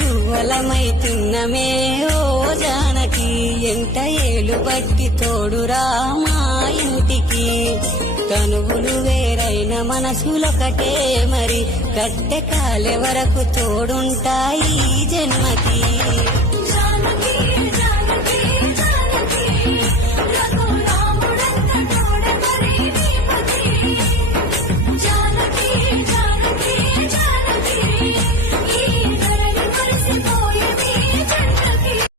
గువ్వలమైతున్నమే ఓ జానకి ఎంత ఏలు బట్టి తోడురా మా ఇంటికి కనువులు వేరైన మనసులొకటే మరి కట్టె కాలే వరకు తోడుంటాయి జన్మకి